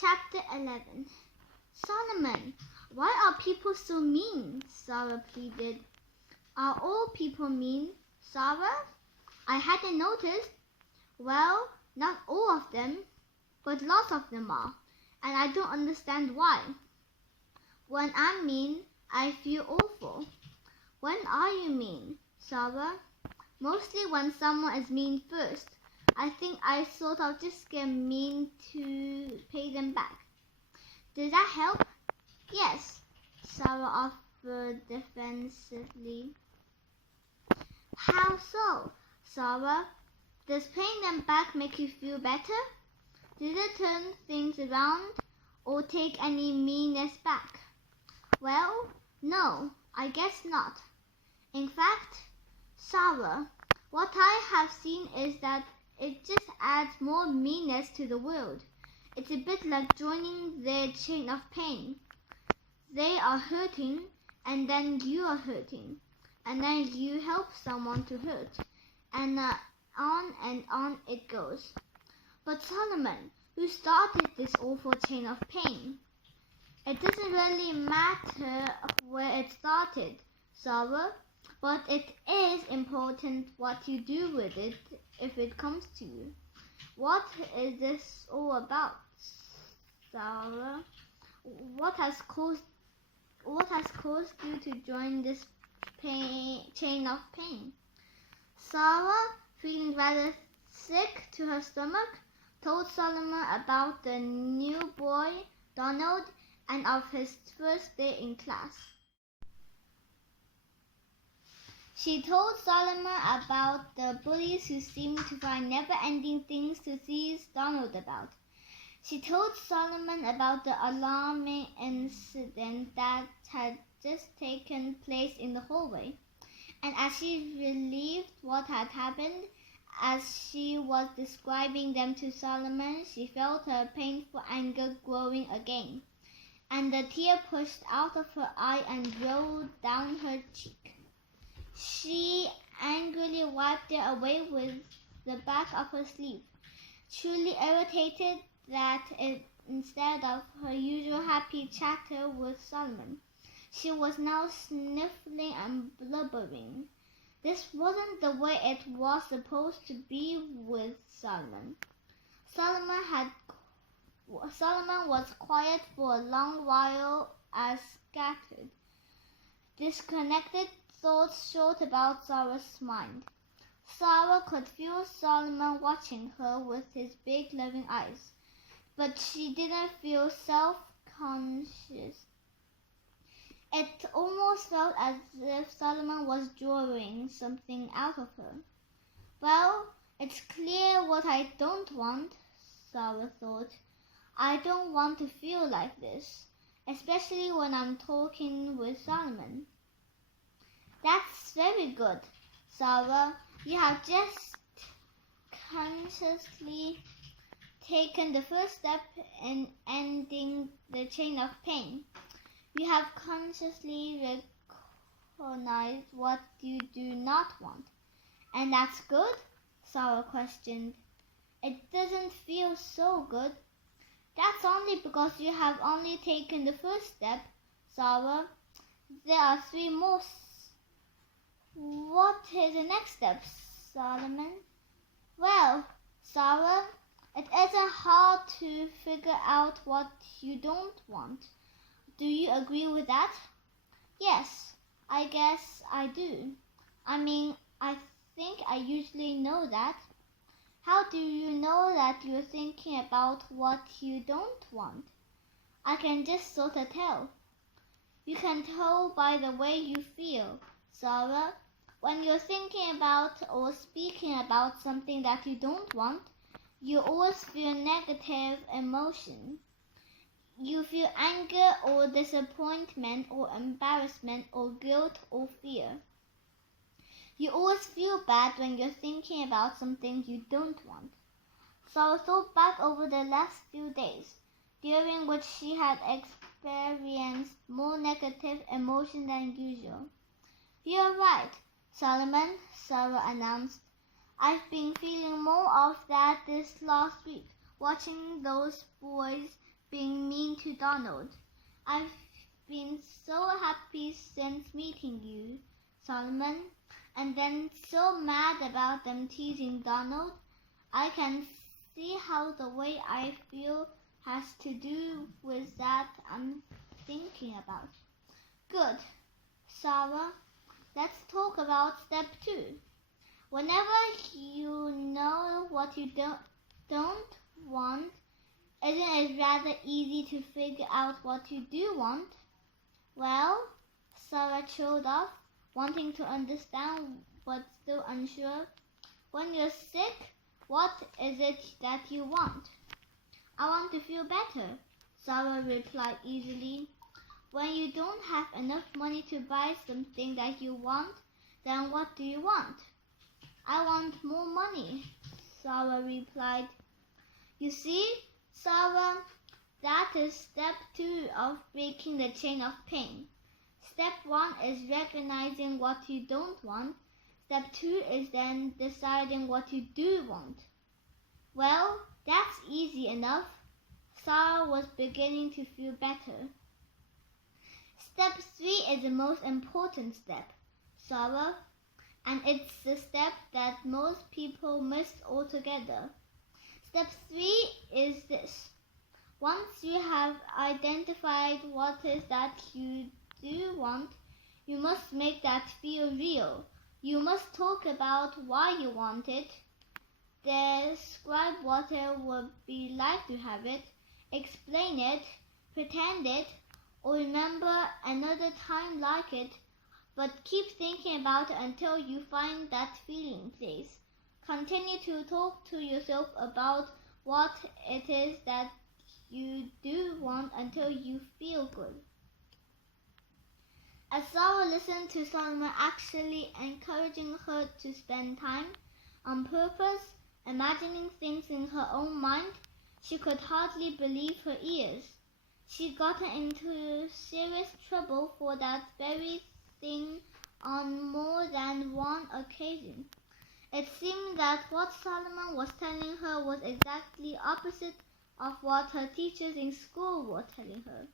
Chapter 11. Solomon, why are people so mean? Sara pleaded. Are all people mean, Sara? I hadn't noticed. Well, not all of them, but lots of them are, and I don't understand why. When I'm mean, I feel awful. When are you mean, Sara? Mostly when someone is mean first. I think I sort of just get mean to pay them back. Does that help? Yes, Sara offered defensively. How so, Sara? Does paying them back make you feel better? Did it turn things around or take any meanness back? Well, no, I guess not. In fact, Sara, what I have seen is that it just adds more meanness to the world. It's a bit like joining their chain of pain. They are hurting, and then you are hurting, and then you help someone to hurt, and on it goes. But Solomon, who started this awful chain of pain? It doesn't really matter where it started, Sara, but it is important what you do with it if it comes to you. What is this all about, Sara? What has caused you to join this chain of pain? Sara, feeling rather sick to her stomach, told Solomon about the new boy, Donald, and of his first day in class. She told Solomon about the bullies who seemed to find never-ending things to tease Donald about. She told Solomon about the alarming incident that had just taken place in the hallway. And as she relieved what had happened, as she was describing them to Solomon, she felt her painful anger growing again, and the tear pushed out of her eye and rolled down her cheek. She angrily wiped it away with the back of her sleeve, truly irritated that instead of her usual happy chatter with Solomon, she was now sniffling and blubbering. This wasn't the way it was supposed to be with Solomon. Solomon was quiet for a long while as scattered, disconnected thoughts shot about Sara's mind. Sara could feel Solomon watching her with his big loving eyes, but she didn't feel self-conscious. It almost felt as if Solomon was drawing something out of her. Well, it's clear what I don't want, Sara thought. I don't want to feel like this, especially when I'm talking with Solomon. That's very good, Sara. You have just consciously taken the first step in ending the chain of pain. You have consciously recognized what you do not want. And that's good? Sara questioned. It doesn't feel so good. That's only because you have only taken the first step, Sara. There are 3 more. What is the next step, Solomon? Well, Sara, it isn't hard to figure out what you don't want. Do you agree with that? Yes, I guess I do. I mean, I think I usually know that. How do you know that you're thinking about what you don't want? I can just sort of tell. You can tell by the way you feel, Sara. When you're thinking about or speaking about something that you don't want, you always feel negative emotion. You feel anger or disappointment or embarrassment or guilt or fear. You always feel bad when you're thinking about something you don't want. Sara thought back over the last few days, during which she had experienced more negative emotion than usual. You're right, Solomon, Sara announced. I've been feeling more of that this last week, watching those boys being mean to Donald. I've been so happy since meeting you, Solomon, and then so mad about them teasing Donald. I can see how the way I feel has to do with that I'm thinking about. Good, Sarah. Let's talk about step 2. Whenever you know what you don't want, isn't it rather easy to figure out what you do want? Well, Sarah trailed off, wanting to understand but still unsure. When you're sick, what is it that you want? I want to feel better, Sarah replied easily. When you don't have enough money to buy something that you want, then what do you want? I want more money, Sarah replied. You see, Sarah, that is step 2 of breaking the chain of pain. Step 1 is recognizing what you don't want. Step 2 is then deciding what you do want. Well, that's easy enough. Sarah was beginning to feel better. Step 3 is the most important step, Sarah, and it's the step that most people miss altogether. Step 3 is this. Once you have identified what is that you do want, you must make that feel real. You must talk about why you want it. Describe what it would be like to have it. Explain it, pretend it, or remember another time like it, but keep thinking about it until you find that feeling place. Continue to talk to yourself about what it is that you do want until you feel good. As Sarah listened to Solomon actually encouraging her to spend time on purpose, imagining things in her own mind, she could hardly believe her ears. She'd gotten into serious trouble for that very thing on more than one occasion. It seemed that what Solomon was telling her was exactly opposite of what her teachers in school were telling her.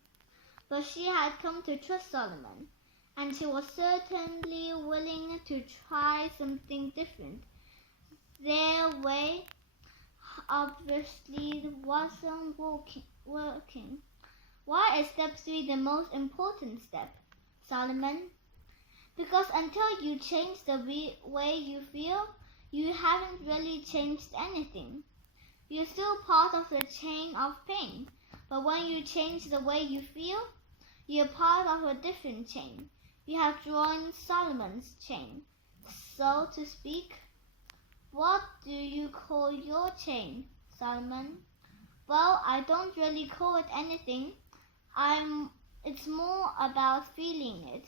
But she had come to trust Solomon, and she was certainly willing to try something different. Their way obviously wasn't working. Why is step 3 the most important step, Solomon? Because until you change the way you feel, you haven't really changed anything. You're still part of the chain of pain, but when you change the way you feel, you're part of a different chain. You have joined Solomon's chain, so to speak. What do you call your chain, Solomon? Well, I don't really call it anything. It's more about feeling it.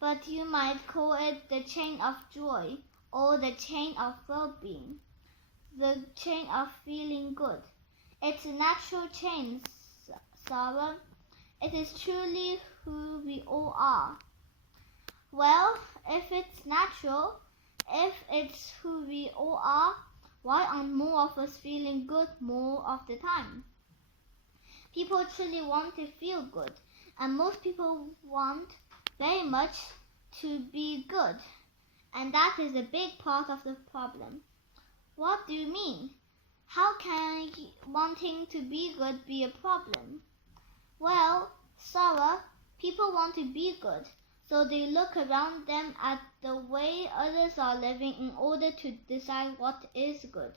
But you might call it the chain of joy or the chain of well-being, the chain of feeling good. It's a natural chain, Sarah. It is truly who we all are. Well, if it's natural, if it's who we all are, why aren't more of us feeling good more of the time? People truly want to feel good, and most people want very much to be good, and that is a big part of the problem. What do you mean? How can wanting to be good be a problem? Well, Sarah, people want to be good, so they look around them at the way others are living in order to decide what is good.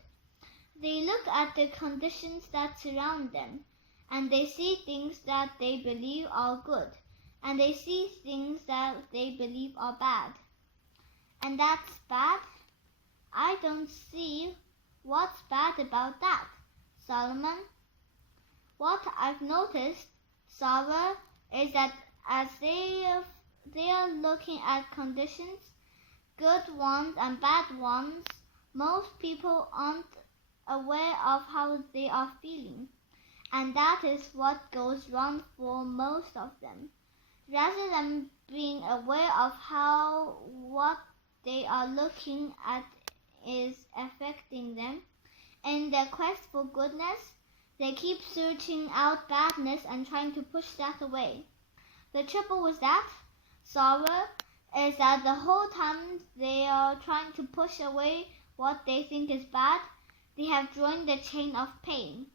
They look at the conditions that surround them, and they see things that they believe are good, and they see things that they believe are bad. And that's bad? I don't see what's bad about that, Solomon. What I've noticed, Sarah, is that as they are looking at conditions, good ones and bad ones, most people aren't aware of how they are feeling. And that is what goes wrong for most of them. Rather than being aware of how what they are looking at is affecting them in their quest for goodness, They keep searching out badness and trying to push that away. The trouble with that, Sara, is that the whole time they are trying to push away what they think is bad, they have joined the chain of pain.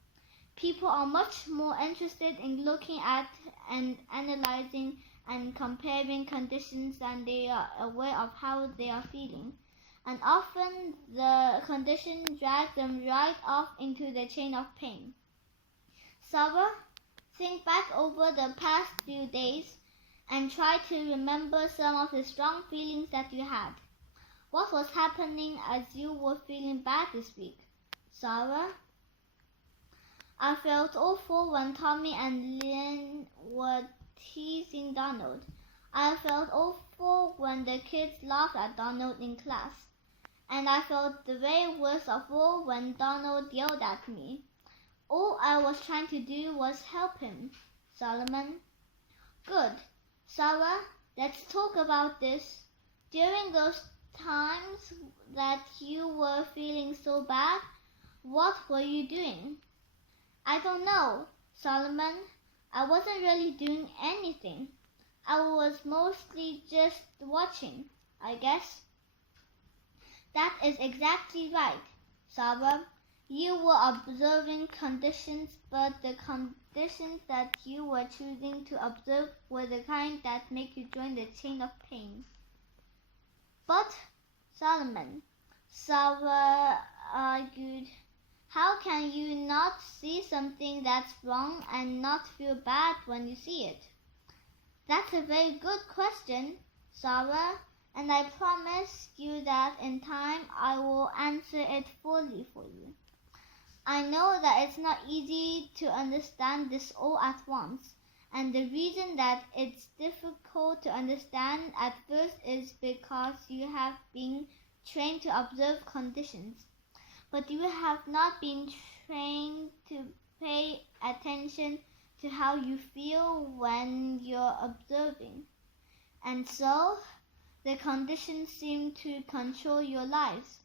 People are much more interested in looking at and analyzing and comparing conditions than they are aware of how they are feeling. And often the condition drags them right off into the chain of pain. Sara, think back over the past few days and try to remember some of the strong feelings that you had. What was happening as you were feeling bad this week? Sara? I felt awful when Tommy and Lynn were teasing Donald. I felt awful when the kids laughed at Donald in class. And I felt the very worst of all when Donald yelled at me. All I was trying to do was help him, Solomon. Good. Sara, let's talk about this. During those times that you were feeling so bad, what were you doing? I don't know, Solomon. I wasn't really doing anything. I was mostly just watching, I guess. That is exactly right, Sara. You were observing conditions, but the conditions that you were choosing to observe were the kind that make you join the chain of pain. But, Solomon, Sara argued, how can you not see something that's wrong and not feel bad when you see it? That's a very good question, Sara, and I promise you that in time I will answer it fully for you. I know that it's not easy to understand this all at once, and the reason that it's difficult to understand at first is because you have been trained to observe conditions, but you have not been trained to pay attention to how you feel when you're observing. And so, the conditions seem to control your lives.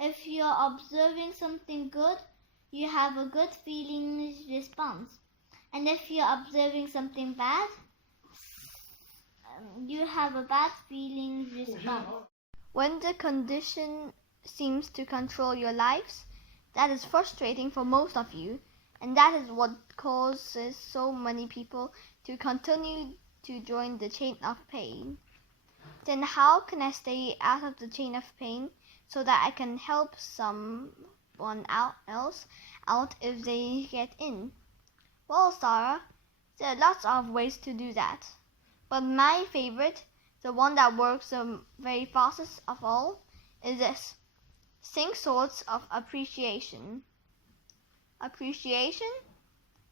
If you're observing something good, you have a good feelings response. And if you're observing something bad, you have a bad feelings response. When the condition seems to control your lives, that is frustrating for most of you, and that is what causes so many people to continue to join the chain of pain. Then how can I stay out of the chain of pain so that I can help someone else out if they get in? Well, Sara, there are lots of ways to do that. But my favorite, the one that works the very fastest of all, is this. Sing sorts of appreciation. Appreciation?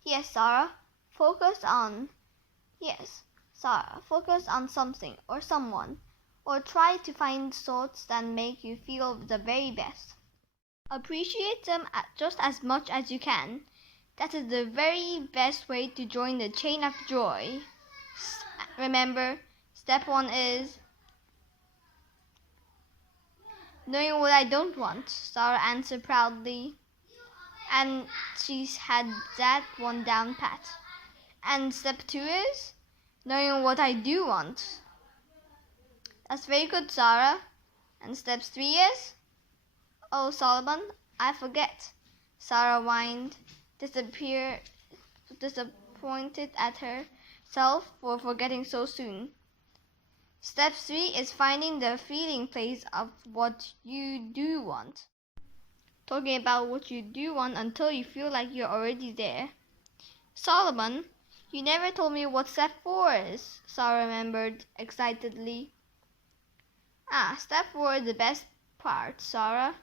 Yes, Sara. Focus on something or someone, or try to find thoughts that make you feel the very best. Appreciate them just as much as you can. That is the very best way to join the chain of joy. Remember, step 1 is knowing what I don't want, Sara answered proudly. And she's had that one down pat. And step 2 is knowing what I do want. That's very good, Sara. And step 3 is, oh, Solomon, I forget. Sara whined, disappointed at herself for forgetting so soon. Step 3 is finding the feeling place of what you do want. Talking about what you do want until you feel like you're already there. Solomon, you never told me what step 4 is, Sara remembered excitedly. Step 4 is the best part, Sara.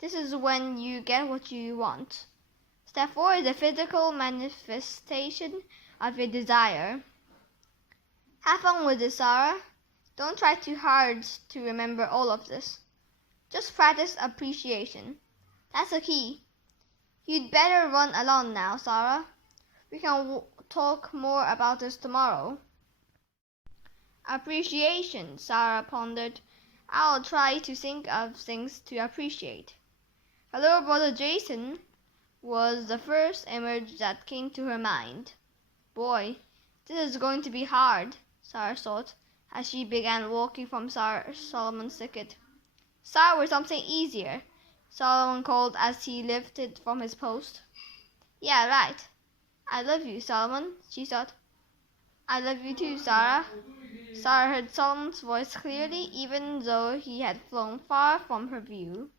This is when you get what you want. Step 4 is the physical manifestation of your desire. Have fun with it, Sara. Don't try too hard to remember all of this. Just practice appreciation. That's the key. You'd better run along now, Sara. We can talk more about this tomorrow. Appreciation, Sara pondered. I'll try to think of things to appreciate. Hello, Brother Jason. was the first image that came to her mind. Boy, this is going to be hard, Sara thought, as she began walking from Solomon's thicket. Start with something easier, Solomon called as he lifted from his post. Yeah, right. I love you, Solomon, she thought. I love you too, Sara. Sara heard Solomon's voice clearly, even though he had flown far from her view.